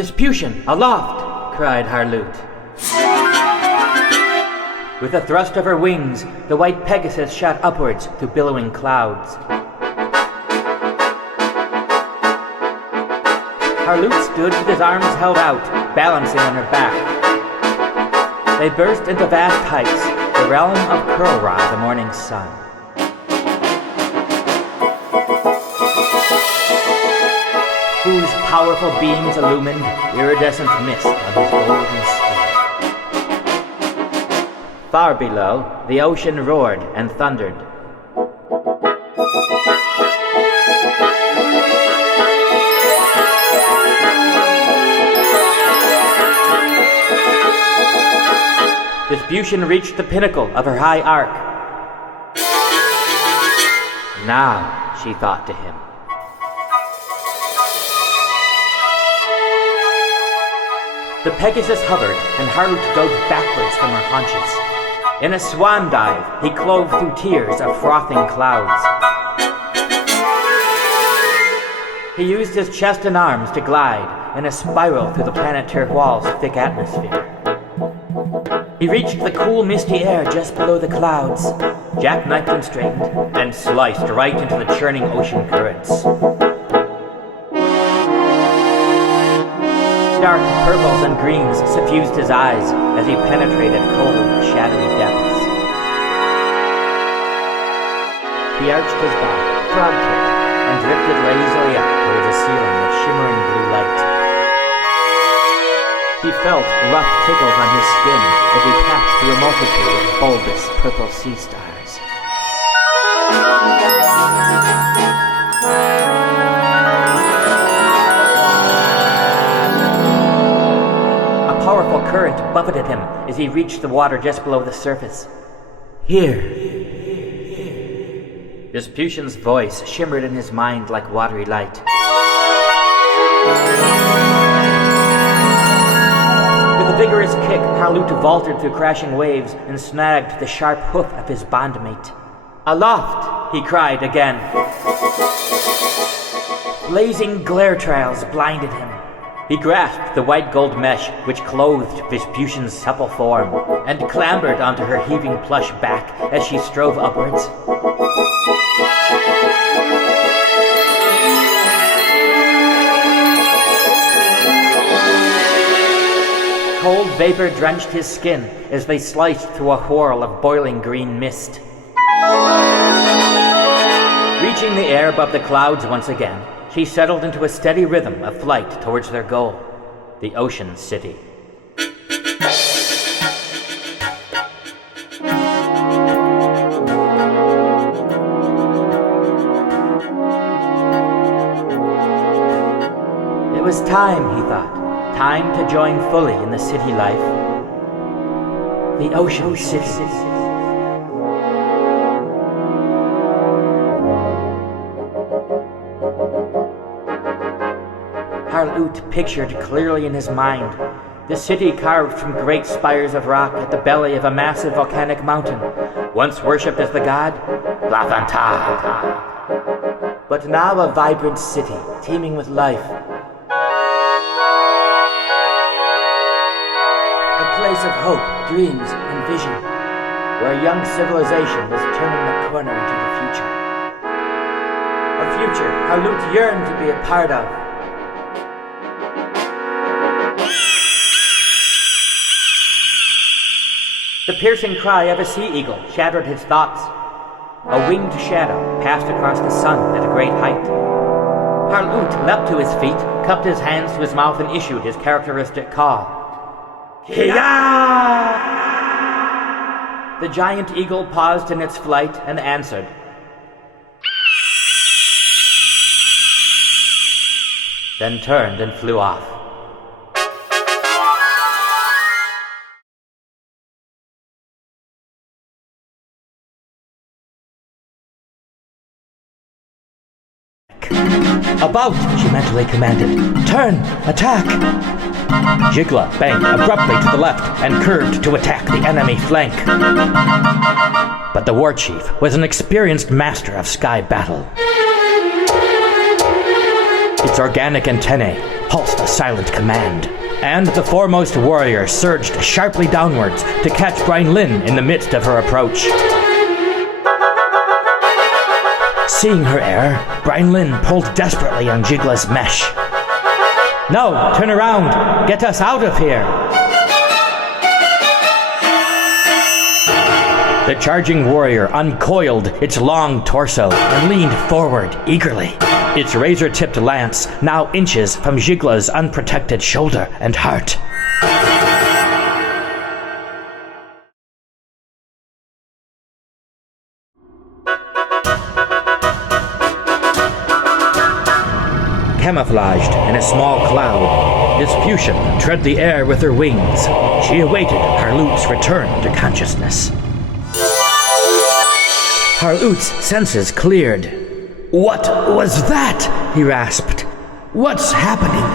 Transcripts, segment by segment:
Vespucian, aloft! Cried Harloot. With a thrust of her wings, the white Pegasus shot upwards through billowing clouds. Harloot stood with his arms held out, balancing on her back. They burst into vast heights, the realm of Curl-Rah, the morning sun. Whose powerful beams illumined iridescent mist on his golden skin. Far below, the ocean roared and thundered. Vespucian reached the pinnacle of her high arc. Now, she thought to him. The Pegasus hovered, and Harloot dove backwards from her haunches. In a swan dive, he clove through tiers of frothing clouds. He used his chest and arms to glide in a spiral through the planet Terwal's thick atmosphere. He reached the cool, misty air just below the clouds, jackknifed and straightened, then sliced right into the churning ocean currents. Dark purples and greens suffused his eyes as he penetrated cold, shadowy depths. He arched his back, frog-kicked, and drifted lazily up towards a ceiling of shimmering blue light. He felt rough tickles on his skin as he passed through a multitude of bulbous purple sea stars. A powerful current buffeted him as he reached the water just below the surface. Here. Vespucian's voice shimmered in his mind like watery light. With a vigorous kick, Harloot vaulted through crashing waves and snagged the sharp hoof of his bondmate. Aloft, he cried again. Blazing glare trails blinded him. He grasped the white gold mesh which clothed Vespucian's supple form and clambered onto her heaving plush back as she strove upwards. Cold vapor drenched his skin as they sliced through a whirl of boiling green mist. Reaching the air above the clouds once again, she settled into a steady rhythm of flight towards their goal, the Ocean City. It was time, he thought. Time to join fully in the city life. The Ocean City. Harloot pictured clearly in his mind the city carved from great spires of rock at the belly of a massive volcanic mountain, once worshipped as the god Lathantar. But now a vibrant city teeming with life. A place of hope, dreams, and vision, where a young civilization was turning the corner into the future. A future Harloot yearned to be a part of. The piercing cry of a sea eagle shattered his thoughts. A winged shadow passed across the sun at a great height. Harloot leapt to his feet, cupped his hands to his mouth, and issued his characteristic call. Kia! The giant eagle paused in its flight and answered. Then turned and flew off. About, she mentally commanded. Turn! Attack! Jigla banked abruptly to the left and curved to attack the enemy flank. But the war chief was an experienced master of sky battle. Its organic antennae pulsed a silent command, and the foremost warrior surged sharply downwards to catch Brian Lynn in the midst of her approach. Seeing her error, Brian Lynn pulled desperately on Jigla's mesh. "No, turn around! Get us out of here!" The charging warrior uncoiled its long torso and leaned forward eagerly, its razor-tipped lance now inches from Jigla's unprotected shoulder and heart. Camouflaged in a small cloud, Vespucian tread the air with her wings. She awaited Harloot's return to consciousness. Harloot's senses cleared. "What was that?" he rasped. "What's happening?"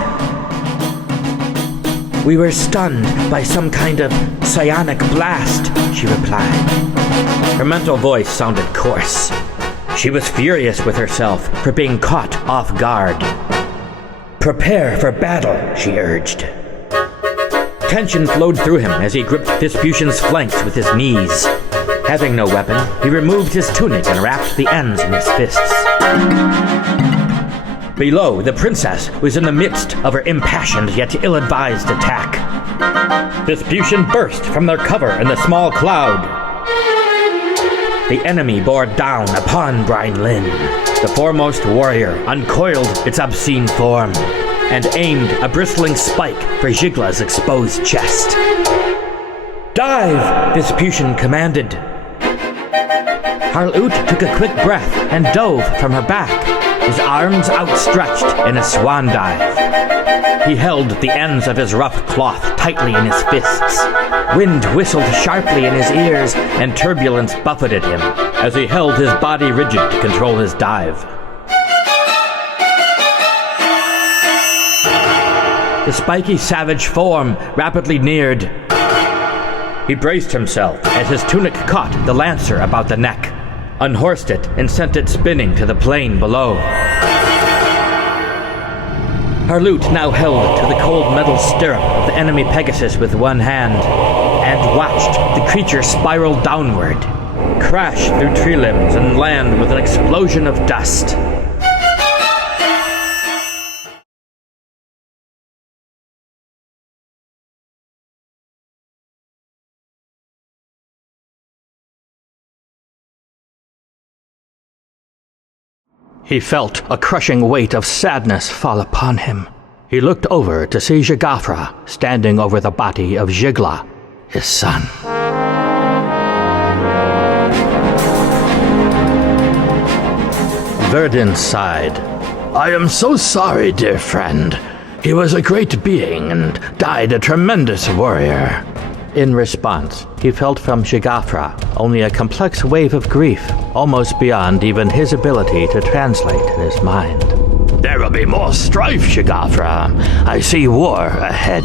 "We were stunned by some kind of psionic blast," she replied. Her mental voice sounded coarse. She was furious with herself for being caught off guard. "Prepare for battle," she urged. Tension flowed through him as he gripped Vespucian's flanks with his knees. Having no weapon, he removed his tunic and wrapped the ends in his fists. Below, the princess was in the midst of her impassioned yet ill-advised attack. Vespucian burst from their cover in the small cloud. The enemy bore down upon Brian Lynn. The foremost warrior uncoiled its obscene form and aimed a bristling spike for Jigla's exposed chest. "Dive!" Vespucian commanded. Harloot took a quick breath and dove from her back, his arms outstretched in a swan dive. He held the ends of his rough cloth tightly in his fists. Wind whistled sharply in his ears, and turbulence buffeted him as he held his body rigid to control his dive. The spiky savage form rapidly neared. He braced himself as his tunic caught the lancer about the neck, unhorsed it, and sent it spinning to the plain below. Harloot now held to the cold metal stirrup of the enemy Pegasus with one hand, and watched the creature spiral downward, crash through tree limbs, and land with an explosion of dust. He felt a crushing weight of sadness fall upon him. He looked over to see Jigafra standing over the body of Jigla, his son. Verdun sighed. "I am so sorry, dear friend. He was a great being and died a tremendous warrior." In response, he felt from Jigafra only a complex wave of grief, almost beyond even his ability to translate in his mind. "There will be more strife, Jigafra. I see war ahead."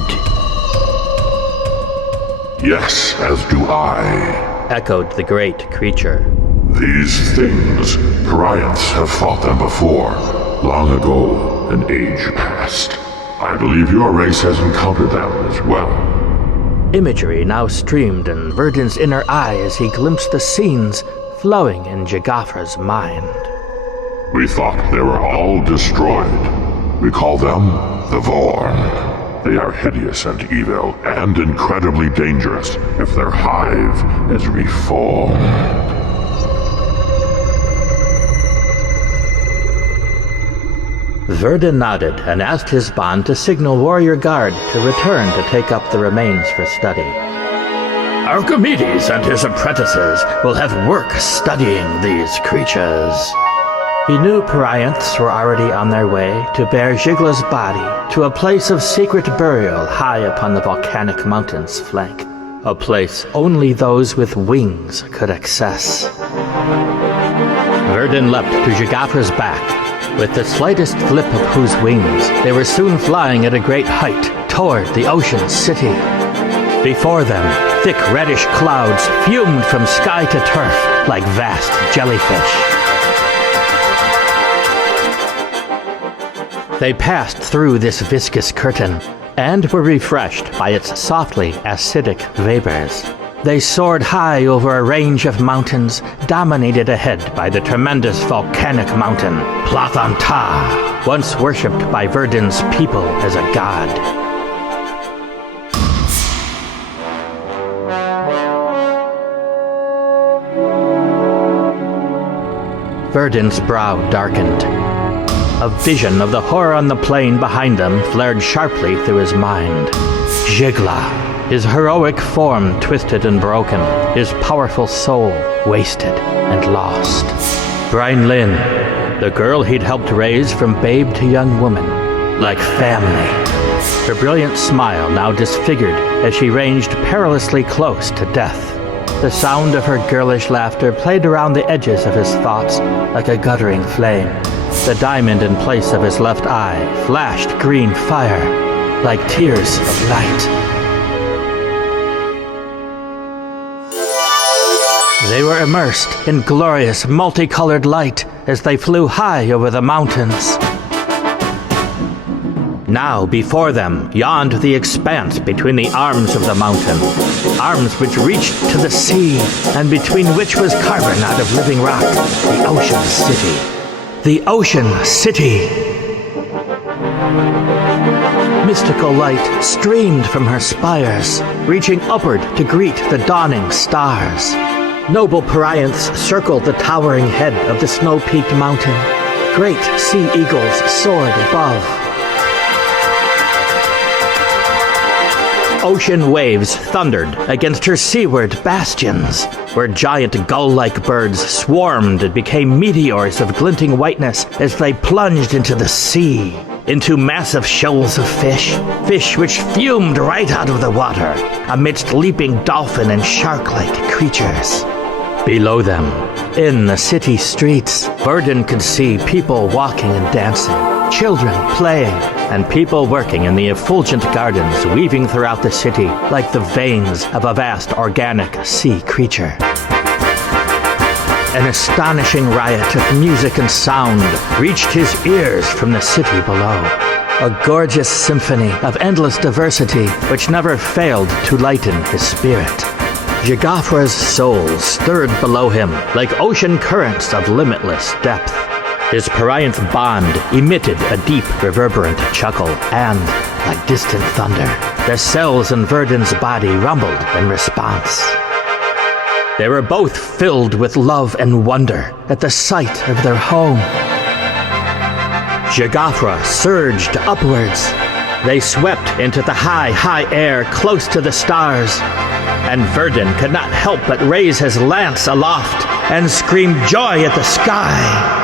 "Yes, as do I," echoed the great creature. "These things, Parians have fought them before, long ago, an age past. I believe your race has encountered them as well." Imagery now streamed in Verdun's inner eye as he glimpsed the scenes flowing in Jigafra's mind. "We thought they were all destroyed. We call them the Vorn. They are hideous and evil, and incredibly dangerous if their hive is reformed." Verdun nodded and asked his bond to signal Warrior Guard to return to take up the remains for study. "Archimedes and his apprentices will have work studying these creatures." He knew Parianths were already on their way to bear Jigla's body to a place of secret burial high upon the volcanic mountain's flank, a place only those with wings could access. Verdun leapt to Jigafra's back. With the slightest flip of whose wings, they were soon flying at a great height toward the ocean city. Before them, thick reddish clouds fumed from sky to turf like vast jellyfish. They passed through this viscous curtain and were refreshed by its softly acidic vapors. They soared high over a range of mountains, dominated ahead by the tremendous volcanic mountain, Plathanta, once worshipped by Verdun's people as a god. Verdun's brow darkened. A vision of the horror on the plain behind them flared sharply through his mind. Jigla. His heroic form twisted and broken, his powerful soul wasted and lost. Brynlin, the girl he'd helped raise from babe to young woman, like family. Her brilliant smile now disfigured as she ranged perilously close to death. The sound of her girlish laughter played around the edges of his thoughts like a guttering flame. The diamond in place of his left eye flashed green fire, like tears of light. They were immersed in glorious, multicolored light as they flew high over the mountains. Now, before them, yawned the expanse between the arms of the mountain, arms which reached to the sea, and between which was carven out of living rock the Ocean City. The Ocean City! Mystical light streamed from her spires, reaching upward to greet the dawning stars. Noble Parianths circled the towering head of the snow-peaked mountain. Great sea eagles soared above. Ocean waves thundered against her seaward bastions, where giant gull-like birds swarmed and became meteors of glinting whiteness as they plunged into the sea, into massive shoals of fish which fumed right out of the water, amidst leaping dolphin and shark-like creatures. Below them, in the city streets, Verdun could see people walking and dancing, children playing, and people working in the effulgent gardens weaving throughout the city like the veins of a vast organic sea creature. An astonishing riot of music and sound reached his ears from the city below. A gorgeous symphony of endless diversity which never failed to lighten his spirit. Jagafra's soul stirred below him like ocean currents of limitless depth. His Parianth bond emitted a deep, reverberant chuckle, and, like distant thunder, the cells in Verdun's body rumbled in response. They were both filled with love and wonder at the sight of their home. Jagafra surged upwards. They swept into the high air close to the stars, and Verdun could not help but raise his lance aloft and scream joy at the sky.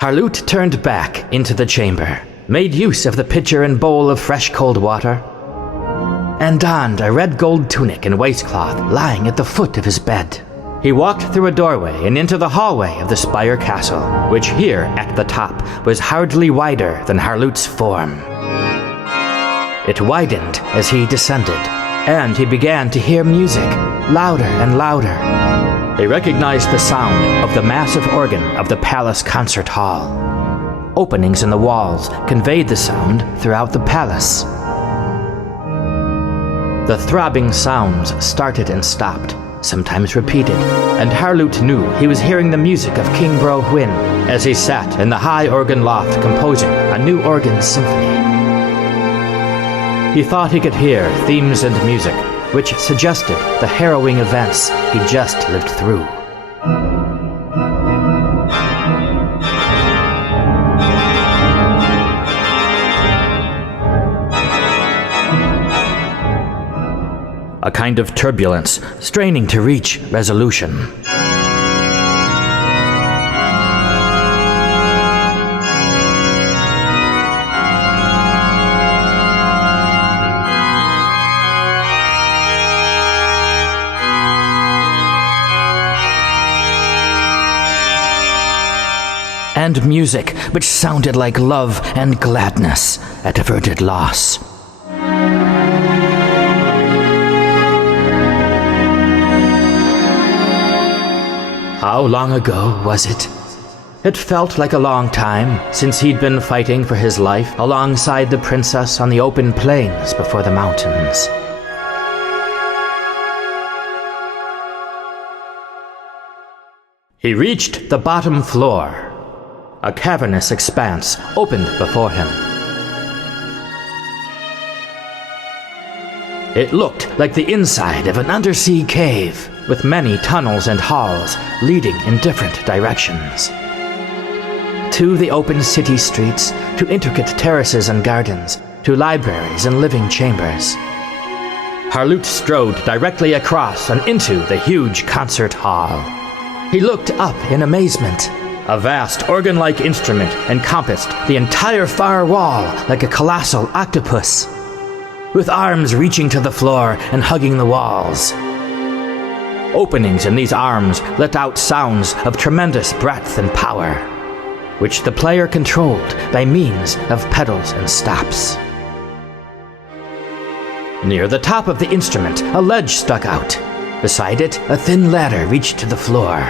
Harloot turned back into the chamber, made use of the pitcher and bowl of fresh cold water, and donned a red-gold tunic and waistcloth lying at the foot of his bed. He walked through a doorway and into the hallway of the Spire Castle, which here, at the top, was hardly wider than Harloot's form. It widened as he descended, and he began to hear music, louder and louder. He recognized the sound of the massive organ of the palace concert hall. Openings in the walls conveyed the sound throughout the palace. The throbbing sounds started and stopped, sometimes repeated, and Harloot knew he was hearing the music of King Brohwyn as he sat in the high organ loft composing a new organ symphony. He thought he could hear themes and music which suggested the harrowing events he just lived through. A kind of turbulence, straining to reach resolution. and music which sounded like love and gladness at averted loss. How long ago was it? It felt like a long time since he'd been fighting for his life alongside the princess on the open plains before the mountains. He reached the bottom floor. A cavernous expanse opened before him. It looked like the inside of an undersea cave, with many tunnels and halls leading in different directions. To the open city streets, to intricate terraces and gardens, to libraries and living chambers. Harloot strode directly across and into the huge concert hall. He looked up in amazement. A vast organ-like instrument encompassed the entire far wall like a colossal octopus, with arms reaching to the floor and hugging the walls. Openings in these arms let out sounds of tremendous breadth and power, which the player controlled by means of pedals and stops. Near the top of the instrument, a ledge stuck out. Beside it, a thin ladder reached to the floor.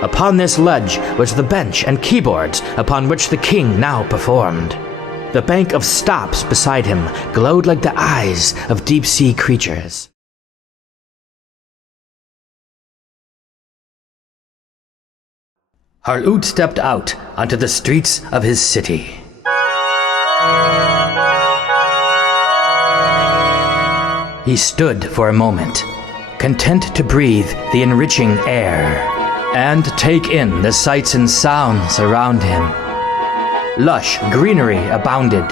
Upon this ledge was the bench and keyboards upon which the king now performed. The bank of stops beside him glowed like the eyes of deep-sea creatures. Harloot stepped out onto the streets of his city. He stood for a moment, content to breathe the enriching air and take in the sights and sounds around him. Lush greenery abounded,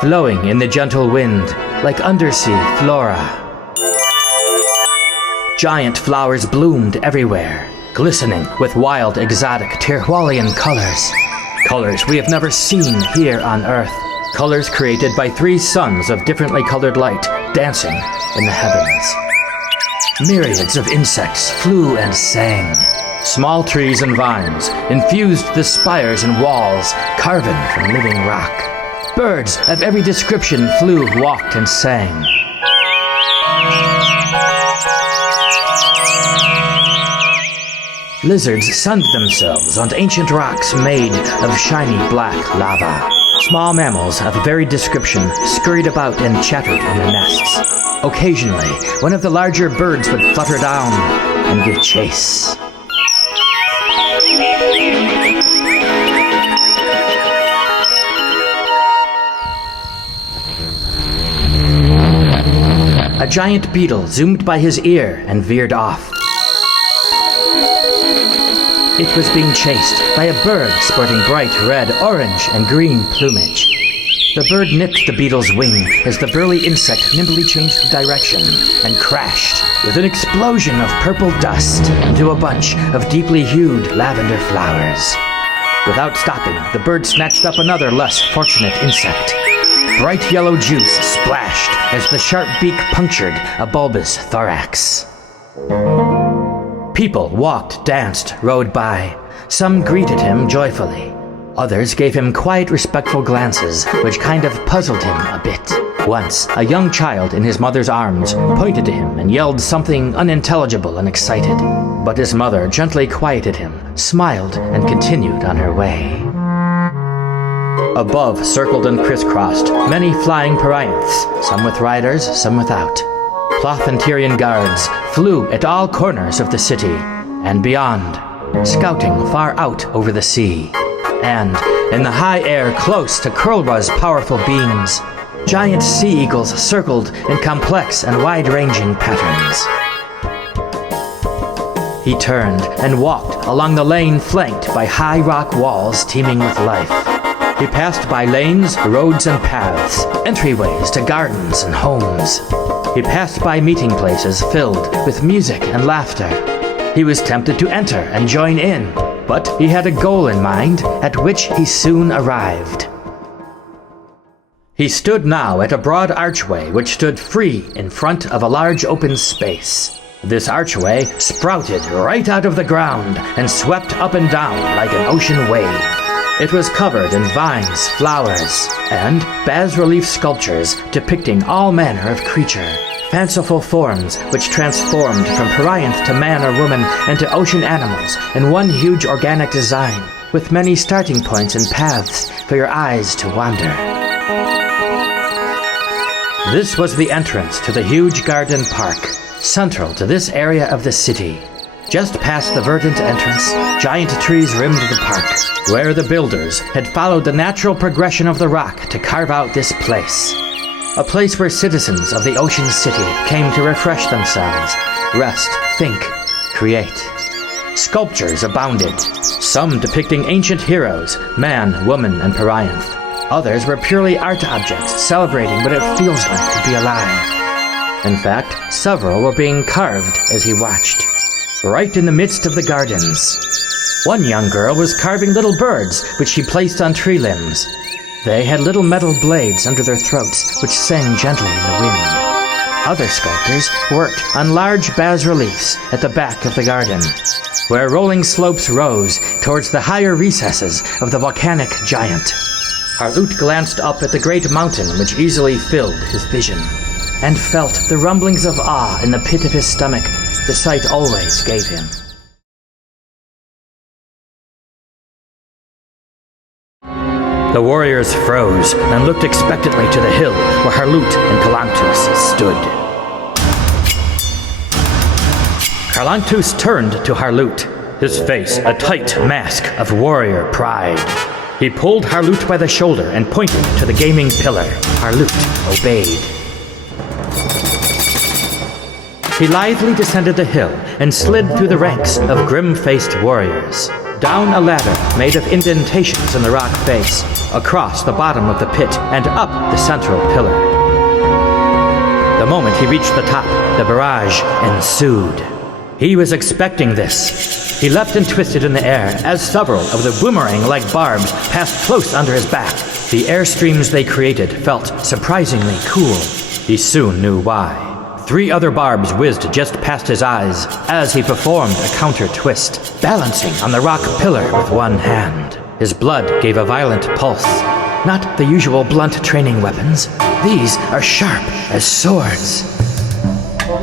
flowing in the gentle wind like undersea flora. Giant flowers bloomed everywhere, glistening with wild, exotic Tirhwalian colors. Colors we have never seen here on Earth. Colors created by 3 suns of differently colored light dancing in the heavens. Myriads of insects flew and sang. Small trees and vines infused the spires and walls carven from living rock. Birds of every description flew, walked, and sang. Lizards sunned themselves on ancient rocks made of shiny black lava. Small mammals of varied description scurried about and chattered in their nests. Occasionally, one of the larger birds would flutter down and give chase. A giant beetle zoomed by his ear and veered off. It was being chased by a bird sporting bright red, orange, and green plumage. The bird nipped the beetle's wing as the burly insect nimbly changed direction and crashed with an explosion of purple dust into a bunch of deeply hued lavender flowers. Without stopping, the bird snatched up another less fortunate insect. Bright yellow juice splashed as the sharp beak punctured a bulbous thorax. People walked, danced, rode by. Some greeted him joyfully. Others gave him quiet, respectful glances, which kind of puzzled him a bit. Once, a young child in his mother's arms pointed to him and yelled something unintelligible and excited. But his mother gently quieted him, smiled, and continued on her way. Above circled and crisscrossed many flying Parianths, some with riders, some without. Plothantirian guards flew at all corners of the city and beyond, scouting far out over the sea. And in the high air close to Kurlwa's powerful beams, giant sea eagles circled in complex and wide-ranging patterns. He turned and walked along the lane flanked by high rock walls teeming with life. He passed by lanes, roads, and paths, entryways to gardens and homes. He passed by meeting places filled with music and laughter. He was tempted to enter and join in, but he had a goal in mind at which he soon arrived. He stood now at a broad archway which stood free in front of a large open space. This archway sprouted right out of the ground and swept up and down like an ocean wave. It was covered in vines, flowers, and bas-relief sculptures depicting all manner of creature. Fanciful forms which transformed from Parianth to man or woman and to ocean animals in one huge organic design, with many starting points and paths for your eyes to wander. This was the entrance to the huge garden park, central to this area of the city. Just past the verdant entrance, giant trees rimmed the park, where the builders had followed the natural progression of the rock to carve out this place. A place where citizens of the Ocean City came to refresh themselves, rest, think, create. Sculptures abounded, some depicting ancient heroes, man, woman, and Parianth. Others were purely art objects celebrating what it feels like to be alive. In fact, several were being carved as he watched. Right in the midst of the gardens, one young girl was carving little birds which she placed on tree limbs. They had little metal blades under their throats which sang gently in the wind. Other sculptors worked on large bas-reliefs at the back of the garden, where rolling slopes rose towards the higher recesses of the volcanic giant. Harloot glanced up at the great mountain which easily filled his vision, and felt the rumblings of awe in the pit of his stomach the sight always gave him. The warriors froze and looked expectantly to the hill where Harloot and Calanthus stood. Calanthus turned to Harloot, his face a tight mask of warrior pride. He pulled Harloot by the shoulder and pointed to the gaming pillar. Harloot obeyed. He lithely descended the hill and slid through the ranks of grim-faced warriors, down a ladder made of indentations in the rock face, across the bottom of the pit, and up the central pillar. The moment he reached the top, the barrage ensued. He was expecting this. He leapt and twisted in the air as several of the boomerang-like barbs passed close under his back. The airstreams they created felt surprisingly cool. He soon knew why. 3 other barbs whizzed just past his eyes as he performed a counter twist, balancing on the rock pillar with one hand. His blood gave a violent pulse. Not the usual blunt training weapons. These are sharp as swords.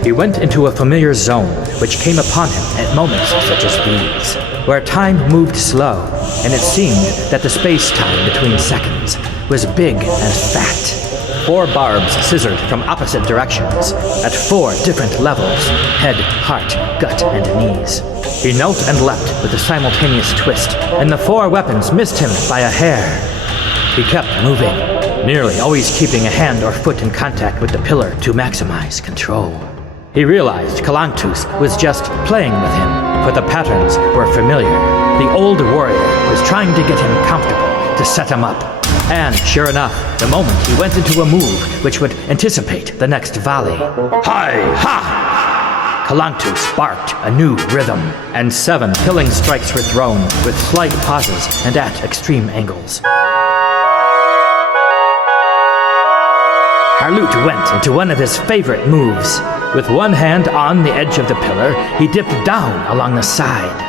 He went into a familiar zone which came upon him at moments such as these, where time moved slow, and it seemed that the space-time between seconds was big and fat. 4 barbs scissored from opposite directions, at 4 different levels, head, heart, gut, and knees. He knelt and leapt with a simultaneous twist, and the 4 weapons missed him by a hair. He kept moving, nearly always keeping a hand or foot in contact with the pillar to maximize control. He realized Calanthus was just playing with him, but the patterns were familiar. The old warrior was trying to get him comfortable, to set him up. And sure enough, the moment he went into a move which would anticipate the next volley. Hi-ha! Calanthus barked a new rhythm, and 7 killing strikes were thrown with slight pauses and at extreme angles. Harloot went into one of his favorite moves. With one hand on the edge of the pillar, he dipped down along the side.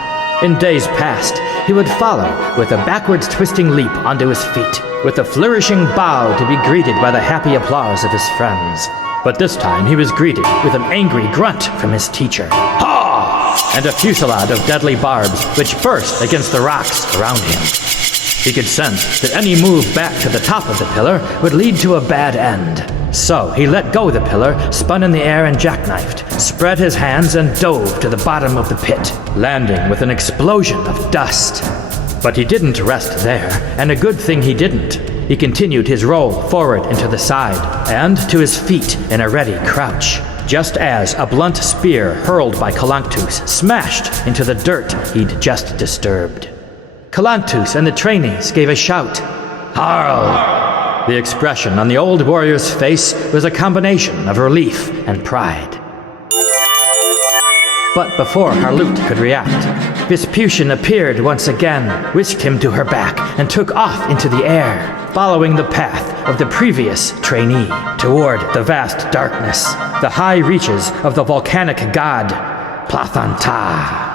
In days past, he would follow with a backwards twisting leap onto his feet, with a flourishing bow to be greeted by the happy applause of his friends. But this time he was greeted with an angry grunt from his teacher. Ha! And a fusillade of deadly barbs which burst against the rocks around him. He could sense that any move back to the top of the pillar would lead to a bad end. So he let go the pillar, spun in the air and jackknifed, spread his hands and dove to the bottom of the pit, landing with an explosion of dust. But he didn't rest there, and a good thing he didn't. He continued his roll forward and to the side, and to his feet in a ready crouch, just as a blunt spear hurled by Calanthus smashed into the dirt he'd just disturbed. Calanthus and the trainees gave a shout. Harl! The expression on the old warrior's face was a combination of relief and pride. But before Harloot could react, Vespucian appeared once again, whisked him to her back, and took off into the air, following the path of the previous trainee, toward the vast darkness, the high reaches of the volcanic god, Plathanta.